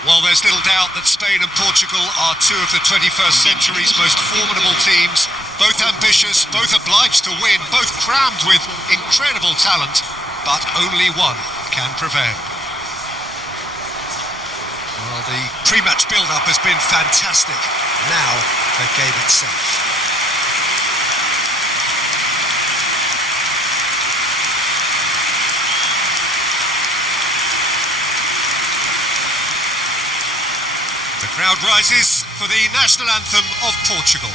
Well, there's little doubt that Spain and Portugal are two of the 21st century's most formidable teams. Both ambitious, both obliged to win, both crammed with incredible talent, but only one can prevail. Well, the pre-match build-up has been fantastic. Now, the game itself. The crowd rises for the national anthem of Portugal.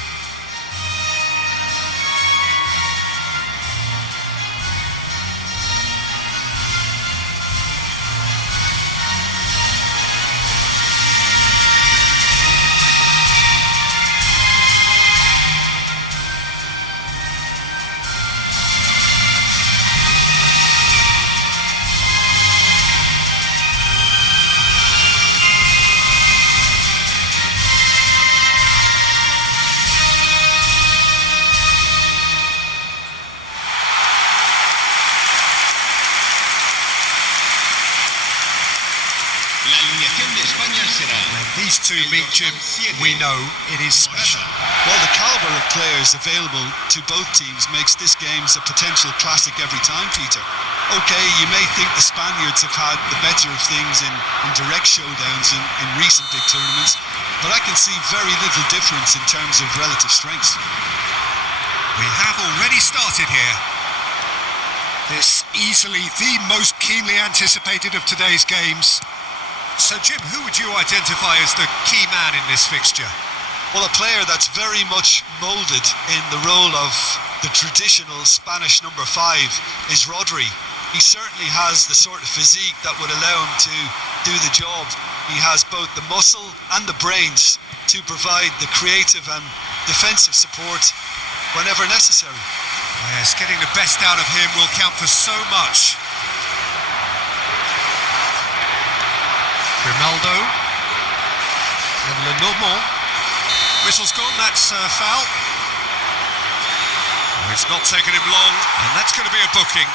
When these two meet, Jim, we know it is special. Well, the calibre of players available to both teams makes this game a potential classic every time, Peter. OK, you may think the Spaniards have had the better of things in direct showdowns in recent big tournaments, but I can see very little difference in terms of relative strengths. We have already started here. This easily the most keenly anticipated of today's games. So, Jim, who would you identify as the key man in this fixture? Well, a player that's very much moulded in the role of the traditional Spanish number 5 is Rodri. He certainly has the sort of physique that would allow him to do the job. He has both the muscle and the brains to provide the creative and defensive support whenever necessary. Yes, getting the best out of him will count for so much. Ronaldo and Lenormand. Whistle's gone, that's foul. Oh, it's not taken him long, and that's going to be a booking.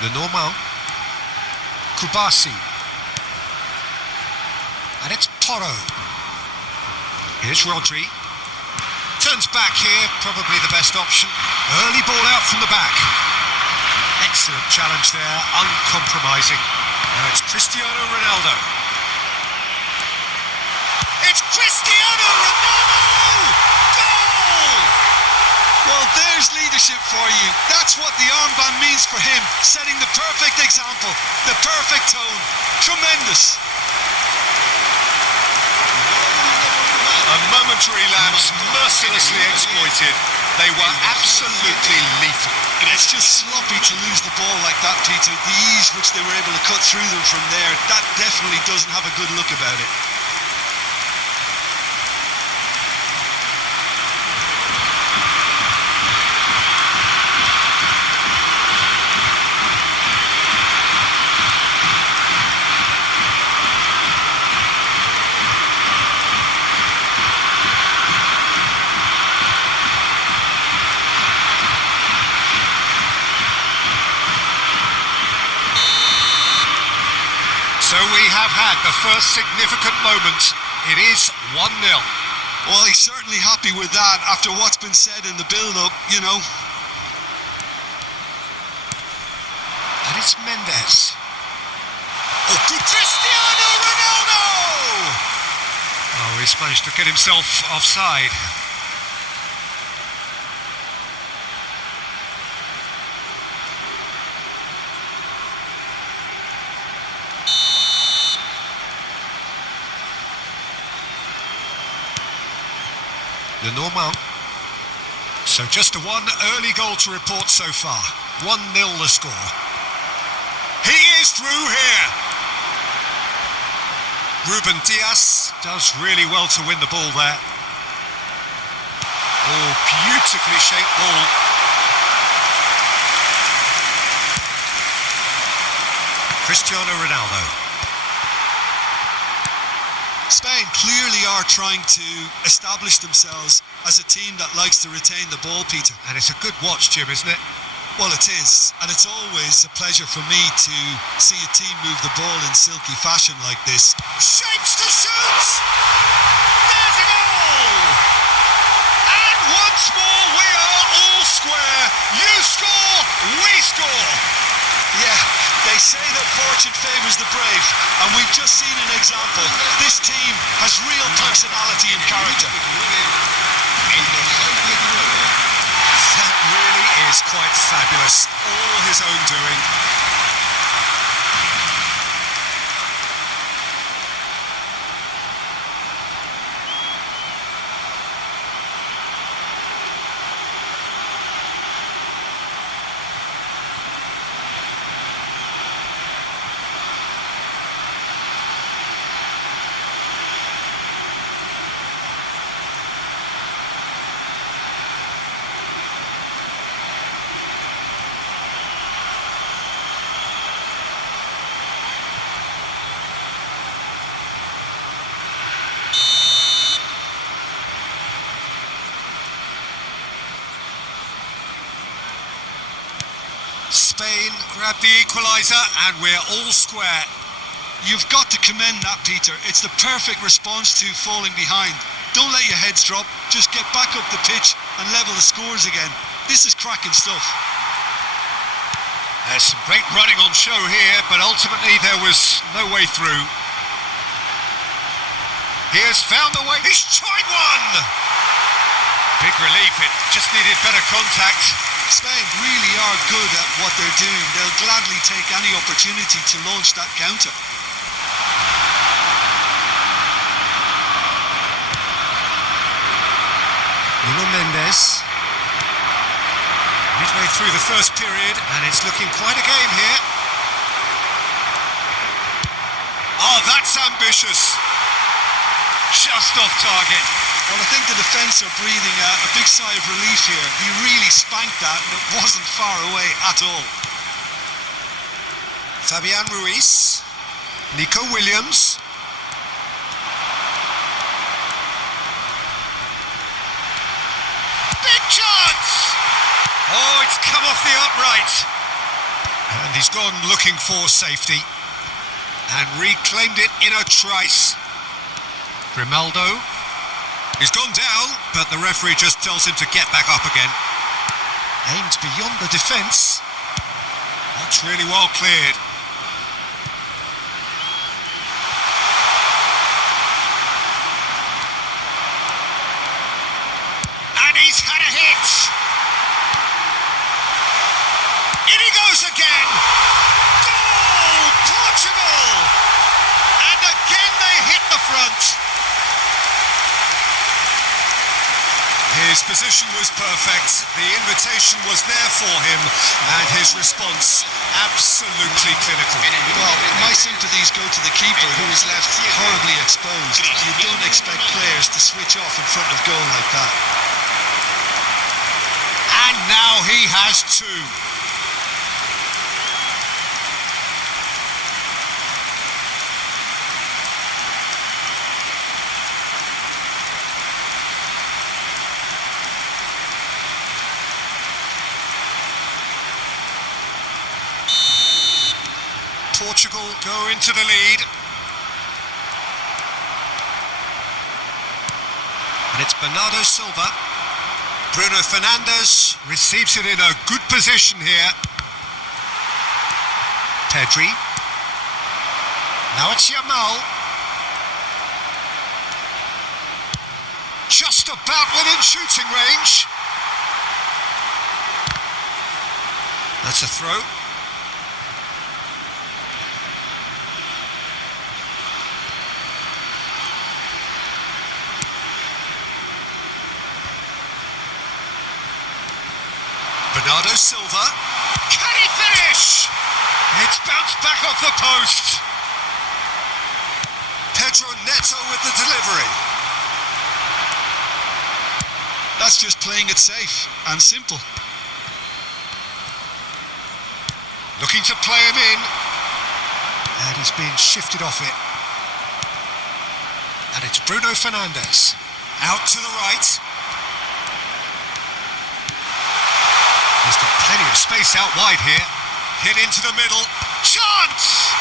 Lenormand. Kubasi. And it's Porro. Here's Rodri. Turns back here, probably the best option. Early ball out from the back. Excellent challenge there, uncompromising. Now it's Cristiano Ronaldo. It's Cristiano Ronaldo! Goal! Well, there's leadership for you. That's what the armband means for him. Setting the perfect example, the perfect tone. Tremendous. A momentary lapse, mercilessly exploited. They were absolutely lethal. And it's just sloppy to lose the ball like that, Peter. The ease which they were able to cut through them from there, that definitely doesn't have a good look about it. So we have had the first significant moment. It is 1-0. Well, he's certainly happy with that after what's been said in the build-up, you know. And it's Mendes. Oh, good Cristiano Ronaldo! Oh, he's managed to get himself offside. Lenormand. So just the one early goal to report so far. 1-0 the score. He is through here. Ruben Dias does really well to win the ball there. Oh, beautifully shaped ball. Cristiano Ronaldo. Spain clearly are trying to establish themselves as a team that likes to retain the ball, Peter. And it's a good watch, Jim, isn't it? Well, it is, and it's always a pleasure for me to see a team move the ball in silky fashion like this. Shapes to shoot! There's a goal! And once more we are all square. You score, we score! Yeah, they say that fortune favours the brave, and we've just seen an example. This team has real personality and character. That really is quite fabulous. All his own doing. Spain grab the equaliser and we're all square. You've got to commend that, Peter. It's the perfect response to falling behind. Don't let your heads drop. Just get back up the pitch and level the scores again. This is cracking stuff. There's some great running on show here, but ultimately there was no way through. He has found a way. He's tried one! Big relief, it just needed better contact. Spain really are good at what they're doing. They'll gladly take any opportunity to launch that counter. Nuno Mendes. Midway through the first period, and it's looking quite a game here. Oh, that's ambitious. Just off target. Well, I think the defence are breathing a big sigh of relief here. He really spanked that, and it wasn't far away at all. Fabian Ruiz. Nico Williams. Big chance! Oh, it's come off the upright. And he's gone looking for safety. And reclaimed it in a trice. Grimaldo. He's gone down, but the referee just tells him to get back up again. Aimed beyond the defence. That's really well cleared. And he's had a hit. In he goes again. Goal, Portugal! And again they hit the front. His position was perfect, the invitation was there for him, and his response absolutely clinical. Well, my sympathies go to the keeper, who is left horribly exposed. You don't expect players to switch off in front of goal like that. And now he has two. Portugal go into the lead. And it's Bernardo Silva. Bruno Fernandes receives it in a good position here. Pedri. Now it's Yamal. Just about within shooting range. That's a throw. Bernardo Silva. Can he finish? It's bounced back off the post. Pedro Neto with the delivery. That's just playing it safe and simple. Looking to play him in. And he's being shifted off it. And it's Bruno Fernandes. Out to the right. He's got plenty of space out wide here. Hit into the middle. Chance!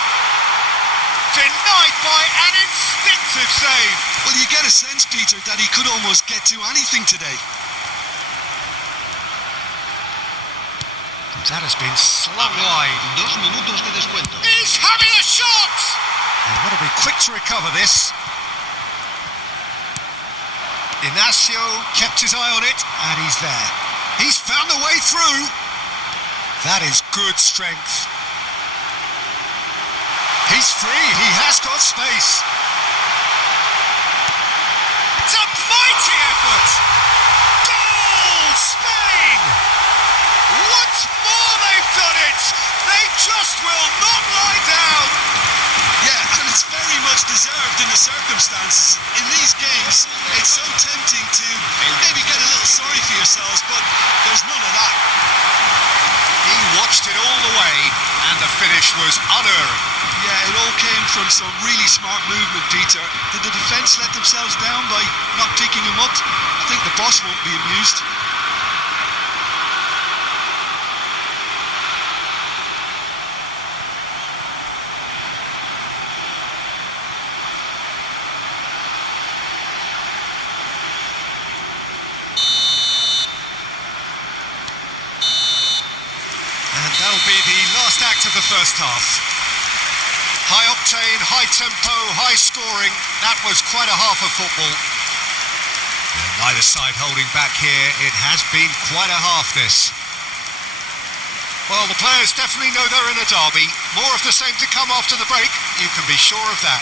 Denied by an instinctive save. Well, you get a sense, Peter, that he could almost get to anything today. That has been slung wide. 2 minutos de descuento. He's having a shot! They've got to be quick to recover this. Inacio kept his eye on it, and he's there. He's found a way through. That is good strength. He's free, he has got space. It's a mighty effort! Goal, Spain! Once more they've done it! They just will not lie down! Yeah, and it's very much deserved in the circumstances. In these games, it's so tempting to maybe get a little sorry for yourselves, but there's none of that. He watched it all the way, and the finish was unerring. Yeah, it all came from some really smart movement, Peter. Did the defence let themselves down by not picking him up? I think the boss won't be amused. And that'll be the last act of the first half. High octane, high tempo, high scoring. That was quite a half of football. And neither side holding back here. It has been quite a half, this. Well, the players definitely know they're in a derby. More of the same to come after the break. You can be sure of that.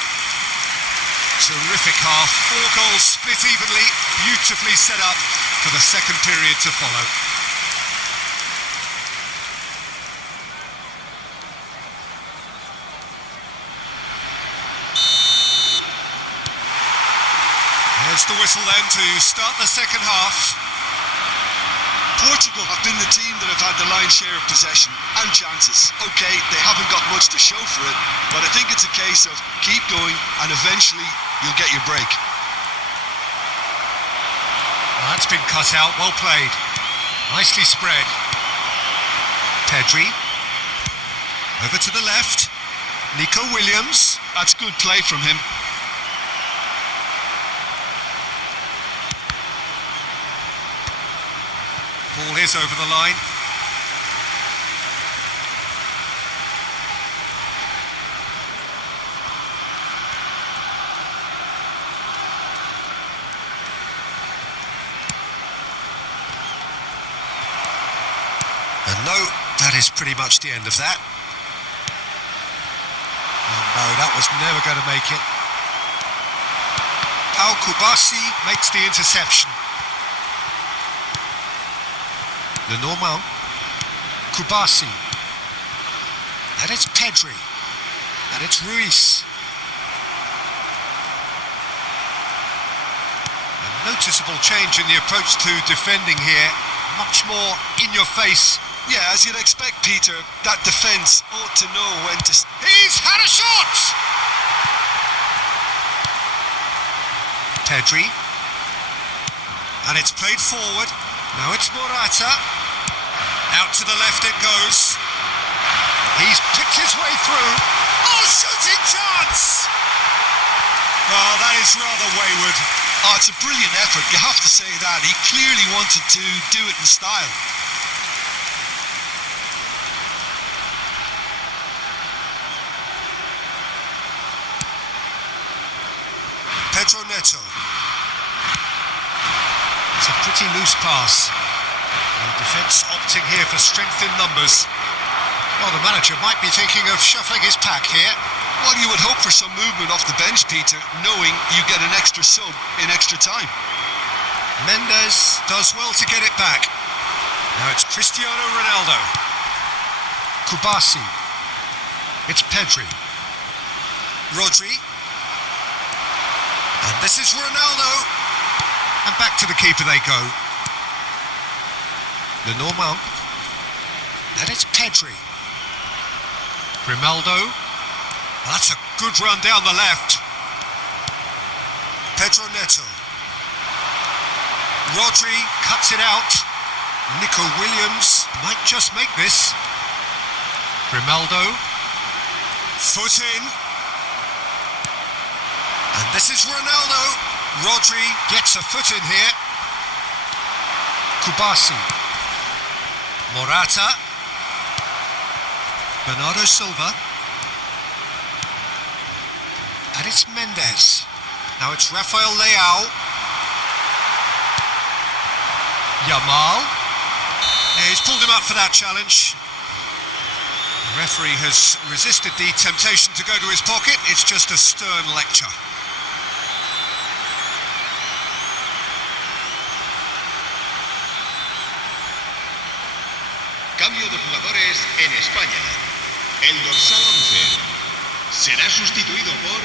Terrific half. 4 goals split evenly. Beautifully set up for the second period to follow. There's the whistle then to start the second half. Portugal have been the team that have had the lion's share of possession and chances. OK, they haven't got much to show for it, but I think it's a case of keep going and eventually you'll get your break. Well, that's been cut out, well played. Nicely spread. Pedri. Over to the left. Nico Williams. That's good play from him. Ball is over the line. And no, that is pretty much the end of that. Oh no, that was never going to make it. Pau Kubasi makes the interception. Lenormand, Kubasi, and it's Pedri, and it's Ruiz. A noticeable change in the approach to defending here, much more in your face. Yeah, as you'd expect, Peter, that defence ought to know when to... He's had a shot! Pedri, and it's played forward. Now it's Morata. Out to the left it goes. He's picked his way through. Oh, shooting chance! Oh, that is rather wayward. Oh, it's a brilliant effort, you have to say that. He clearly wanted to do it in style. Pedro Neto. It's a pretty loose pass. The defence opting here for strength in numbers. Well, the manager might be thinking of shuffling his pack here. Well, you would hope for some movement off the bench, Peter, knowing you get an extra sub in extra time. Mendes does well to get it back. Now it's Cristiano Ronaldo. Kubasi. It's Pedri. Rodri. And this is Ronaldo. And back to the keeper they go. Lenormand. And it's Pedri. Grimaldo. That's a good run down the left. Neto. Rodri cuts it out. Nico Williams might just make this. Grimaldo. Foot in. And this is Ronaldo. Rodri gets a foot in here. Kubasi. Morata. Bernardo Silva. And it's Mendes. Now it's Rafael Leao. Yamal. Yeah, he's pulled him up for that challenge. The referee has resisted the temptation to go to his pocket. It's just a stern lecture. Cambio de jugadores en España. El dorsal 11 será sustituido por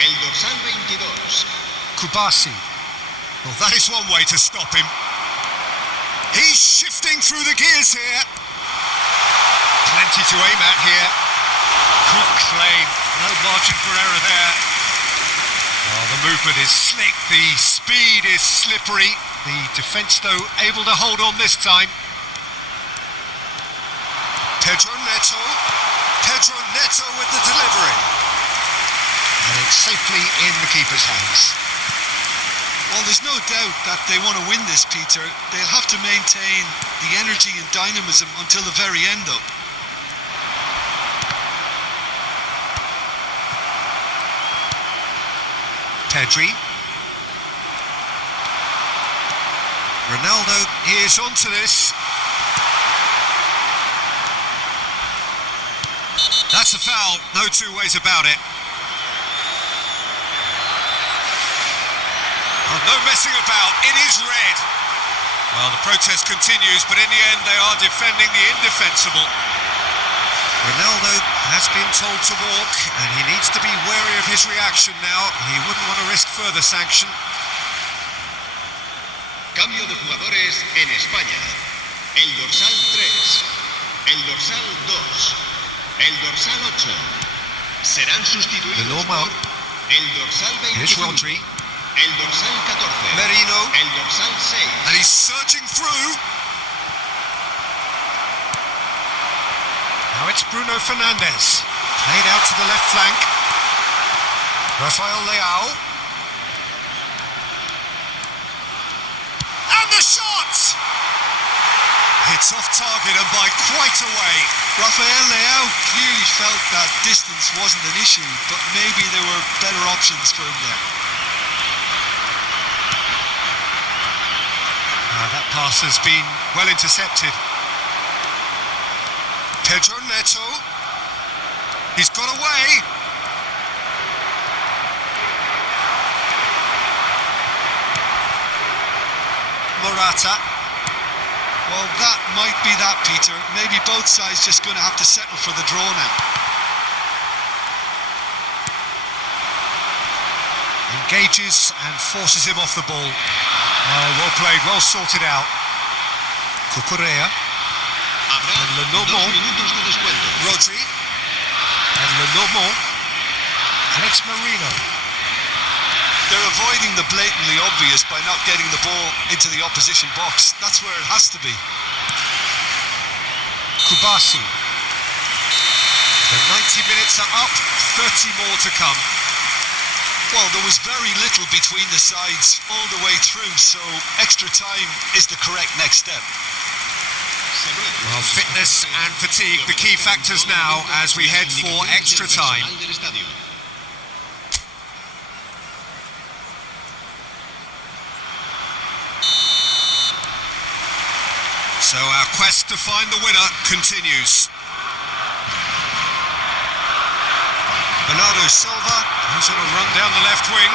el dorsal 22. Kubasi. Well, that is one way to stop him. He's shifting through the gears here. Plenty to aim at here. Good claim. No margin for error there. Oh, the movement is slick. The speed is slippery. The defence, though, able to hold on this time. Pedro Neto. Pedro Neto with the delivery. And it's safely in the keeper's hands. Well, there's no doubt that they want to win this, Peter. They'll have to maintain the energy and dynamism until the very end, though. Pedri. Ronaldo is onto this. That's a foul, no two ways about it. Oh, no messing about, it is red. Well, the protest continues, but in the end they are defending the indefensible. Ronaldo has been told to walk, and he needs to be wary of his reaction now. He wouldn't want to risk further sanction. Cambio de jugadores en España. El dorsal 3, el dorsal 2, el dorsal 8 serán sustituidos normal. por el dorsal 25. Here's Rodri. El dorsal 14. Merino. El dorsal 6. And he's surging through. Now it's Bruno Fernandes. Played out to the left flank. Rafael Leao. And the shot! It's off target and by quite a way. Rafael Leao clearly felt that distance wasn't an issue, but maybe there were better options for him there. That pass has been well intercepted. Pedro Neto. He's got away. Morata. Well, that might be that, Peter. Maybe both sides just going to have to settle for the draw now. Engages and forces him off the ball. Well played, well sorted out. Cucurella. Habrá And 2 Lenormand. minutos de descuento. Rodri. And Lenormand. And it's Merino. They're avoiding the blatantly obvious by not getting the ball into the opposition box. That's where it has to be. Kubasi. The 90 minutes are up, 30 more to come. Well, there was very little between the sides all the way through, so extra time is the correct next step. Well, fitness and fatigue, the key factors now as we head for extra time. So our quest to find the winner continues. Bernardo Silva goes on a run down the left wing.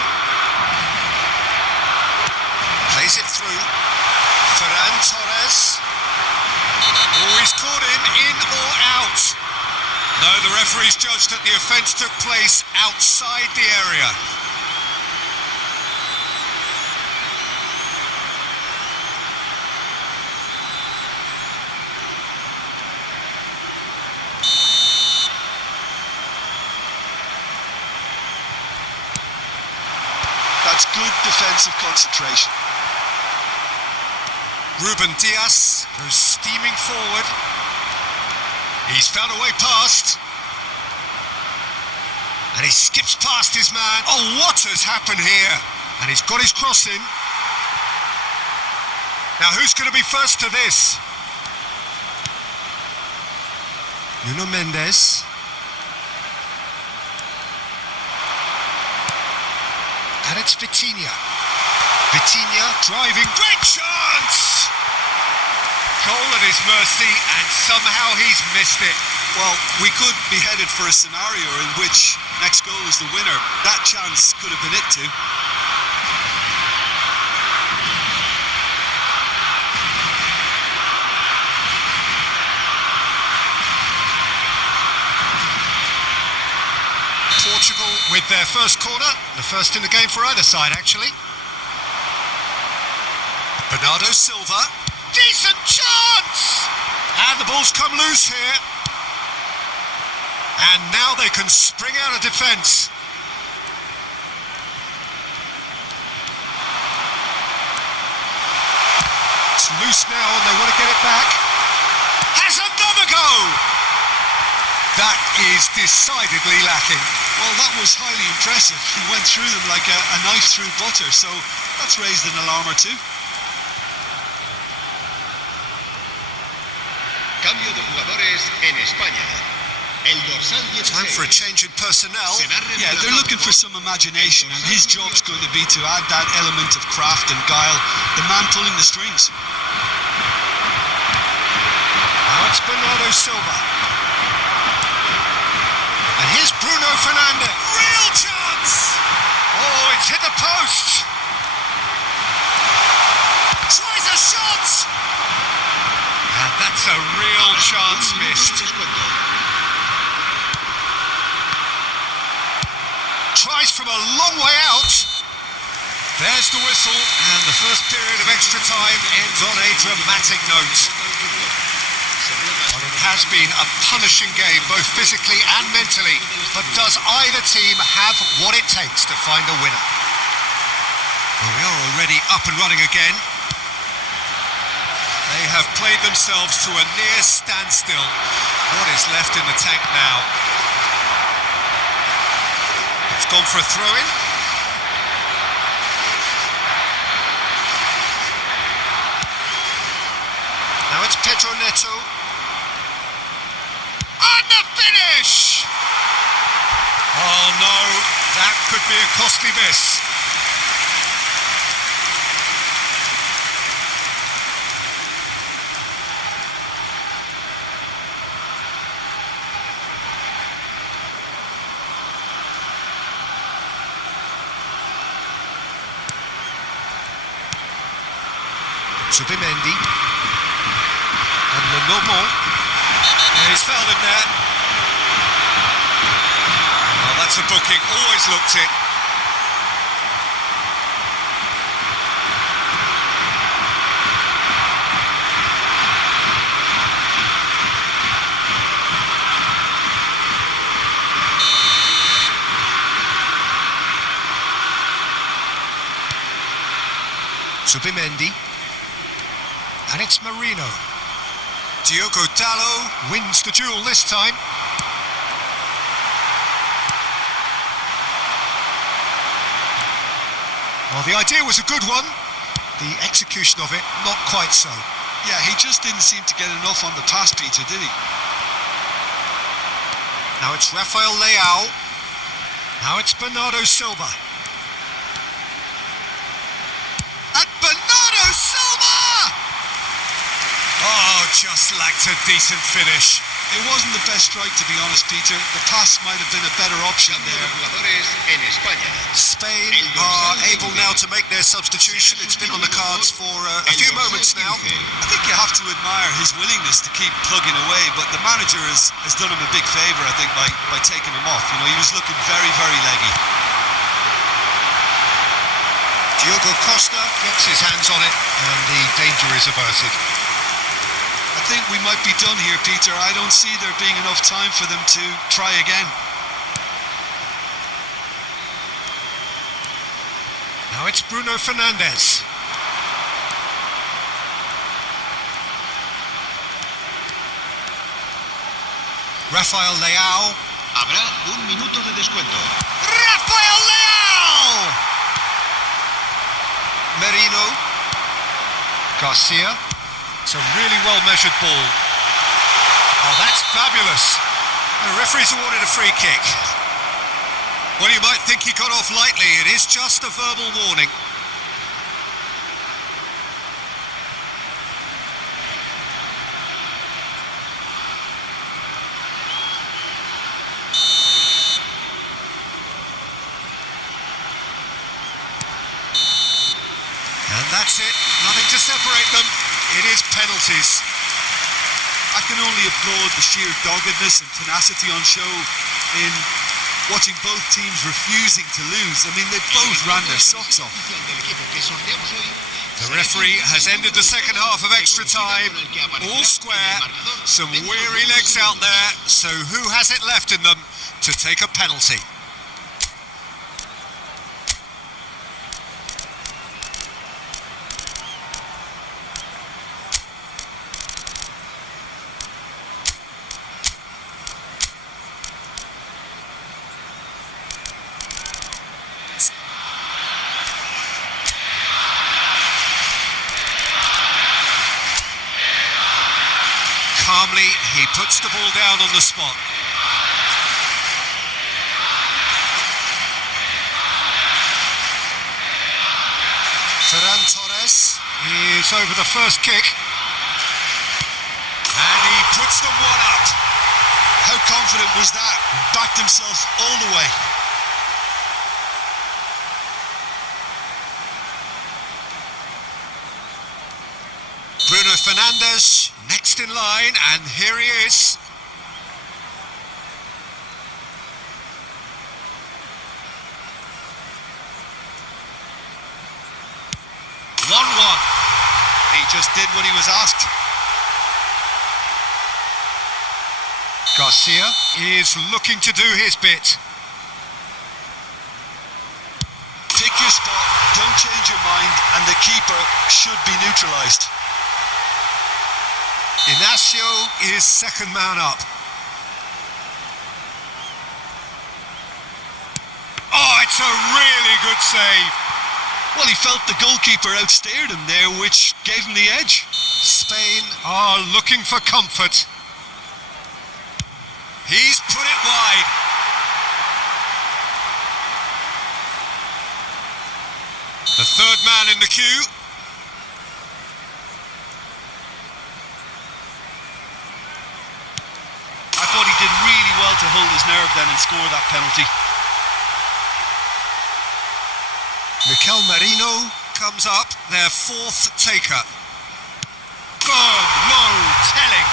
Plays it through. Ferran Torres. Oh, he's caught him in or out. No, the referee's judged that the offence took place outside the area. That's good defence defensive concentration. Ruben Dias goes steaming forward. He's found a way past. And he skips past his man. Oh, what has happened here? And he's got his cross in. Now, who's going to be first to this? Nuno Mendes. And it's Vitinha. Vitinha driving. Great chance! Goal at his mercy, and somehow he's missed it. Well, we could be headed for a scenario in which next goal is the winner. That chance could have been it too. Portugal with their first corner, the first in the game for either side actually. Bernardo Silva, decent chance! And the ball's come loose here. And now they can spring out of defence. It's loose now and they want to get it back. Has another go! That is decidedly lacking. Well, that was highly impressive. He went through them like a knife through butter, so that's raised an alarm or two. Cambio de jugadores en España. El dorsal 16. Time for a change in personnel. Yeah, they're looking for some imagination, and his job's going to be to add that element of craft and guile, the man pulling the strings. Now it's Bernardo Silva. And here's Bruno Fernandes. Real chance! Oh, it's hit the post. Tries a shot! And that's a real chance missed. Tries from a long way out. There's the whistle, and the first period of extra time ends on a dramatic note. Well, it has been a punishing game, both physically and mentally. But does either team have what it takes to find a winner? Well, we are already up and running again. They have played themselves to a near standstill. What is left in the tank now? It's gone for a throw-in. Now it's Pedro Neto. And the finish! Oh no, that could be a costly miss. Subimendi. And Lenormand. He's fouled him there. Oh, that's a booking. Always looked it. Subimendi. And it's Marino. Diogo Dalot wins the duel this time. Well, the idea was a good one. The execution of it, not quite so. Yeah, he just didn't seem to get enough on the pass, Peter, did he? Now it's Rafael Leao. Now it's Bernardo Silva. And Bernardo Silva! Oh, just lacked a decent finish. It wasn't the best strike, to be honest, Peter. The pass might have been a better option there. Spain are able now to make their substitution. It's been on the cards for a few moments now. I think you have to admire his willingness to keep plugging away, but the manager has done him a big favour, I think, by taking him off. You know, he was looking very, very leggy. Diogo Costa gets his hands on it, and the danger is averted. I think we might be done here, Peter. I don't see there being enough time for them to try again. Now it's Bruno Fernandes. Rafael Leao. Habrá un minuto de descuento. Rafael Leao! Merino. Garcia. It's a really well-measured ball. Oh, that's fabulous. The referee's awarded a free kick. Well, you might think he got off lightly. It is just a verbal warning. And that's it. Nothing to separate them. It is penalties. I can only applaud the sheer doggedness and tenacity on show in watching both teams refusing to lose. I mean, they both ran their socks off. The referee has ended the second half of extra time. All square. Some weary legs out there. So who has it left in them to take a penalty? Calmly, he puts the ball down on the spot. Ferran Torres is over the first kick. And he puts them one up. How confident was that? Backed himself all the way. Bruno Fernandes next in line, and here he is. He just did what he was asked. Garcia is looking to do his bit. Pick your spot, don't change your mind, and the keeper should be neutralised. Inacio is second man up. Oh, it's a really good save. Well, he felt the goalkeeper outstared him there, which gave him the edge. Spain are looking for comfort. He's put it wide. The third man in the queue. I thought he did really well to hold his nerve then and score that penalty. Mikel Merino comes up, their fourth taker. Firm, low, telling.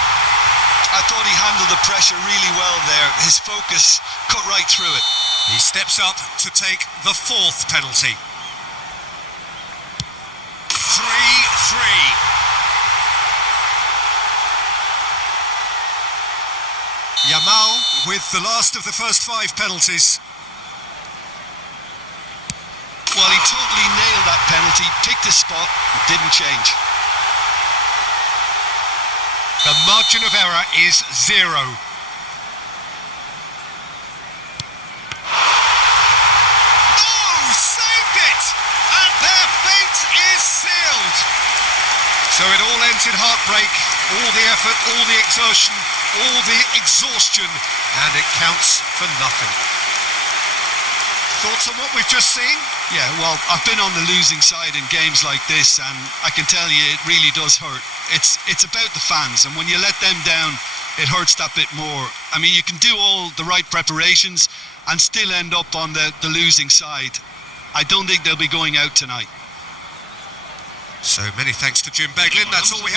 I thought he handled the pressure really well there. His focus cut right through it. He steps up to take the fourth penalty. 3-3. Yamal with the last of the first 5 penalties. Well, he totally nailed that penalty, picked his spot, didn't change. The margin of error is 0. Oh, saved it! And their fate is sealed. So it all ends in heartbreak, all the effort, all the exertion, all the exhaustion, and it counts for nothing. Thoughts on what we've just seen? Yeah, well, I've been on the losing side in games like this, and I can tell you it really does hurt. It's about the fans, and when you let them down, it hurts that bit more. I mean, you can do all the right preparations and still end up on the losing side. I don't think they'll be going out tonight. So many thanks to Jim Beglin. That's all we have.